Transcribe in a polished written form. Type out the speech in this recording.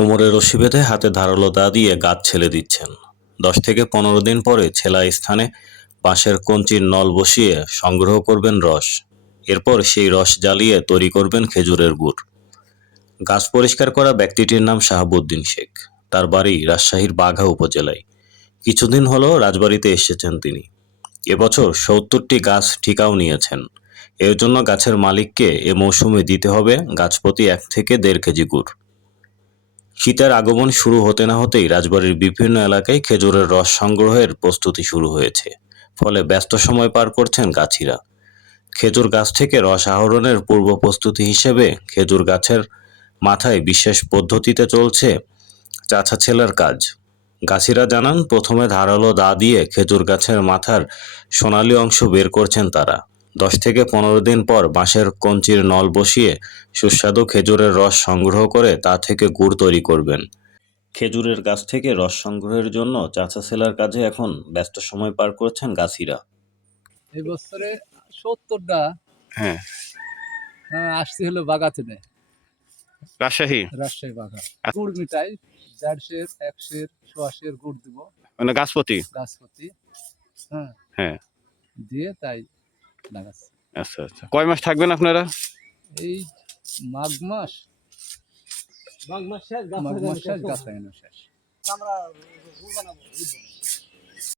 কোমরে রশি বেঁধে হাতে ধারালো দা দিয়ে গাছ ছেলে দিচ্ছেন। 10 থেকে 15 দিন পরে ছেলা স্থানে বাঁশের কঞ্চির নল বসিয়ে সংগ্রহ করবেন রস। এরপর সেই রস জ্বালিয়ে তৈরি করবেন খেজুরের গুড়। গাছ পরিষ্কার করা ব্যক্তিটির নাম শাহাবুদ্দিন শেখ। তার বাড়ি রাজশাহীর বাঘা উপজেলায়। কিছুদিন হলো রাজবাড়িতে এসেছেন তিনি। এবছর 70টি গাছ ঠিকাও নিয়েছেন। এর জন্য গাছের মালিককে এ মৌসুমে দিতে হবে গাছপ্রতি 1 থেকে 1.5 কেজি গুড়। শীতের আগমন শুরু হতে না হতেই রাজবাড়ির বিভিন্ন এলাকায় খেজুরের রস সংগ্রহের প্রস্তুতি শুরু হয়েছে। ফলে ব্যস্ত সময় পার করছেন গাছিরা। খেজুর গাছ থেকে রস আহরণের পূর্ব প্রস্তুতি হিসেবে খেজুর গাছের মাথায় বিশেষ পদ্ধতিতে চলছে চাছা ছেলার কাজ। গাছিরা জানান, প্রথমে ধারালো দা দিয়ে খেজুর গাছের মাথার সোনালী অংশ বের করছেন তারা। 10 থেকে 15 দিন পর বাঁশের কঞ্চির নল বসিয়ে সুস্বাদু খেজুরের রস সংগ্রহ করে তা থেকে গুড় তৈরি করবেন। খেজুরের গাছ থেকে রস সংগ্রহের জন্য চাচা ছেলার কাজে এখন ব্যস্ত সময় পার করছেন গাছিরা। এই বছরে 70টা হ্যাঁ, আসছি হলো বাগাতে নেই, রাজশাহী রাজশাহী বাগা। গুড় মিঠাই 150 100 180 গুড় দিব মানে গাছপতি। গাছপতি। হ্যাঁ হ্যাঁ, দিয়ে তাই লাগাচ্ছি। আচ্ছা আচ্ছা। কয় মাস থাকবেন আপনারা? এই মাঘ মাস শেষ, গাছ লাগানো শেষ।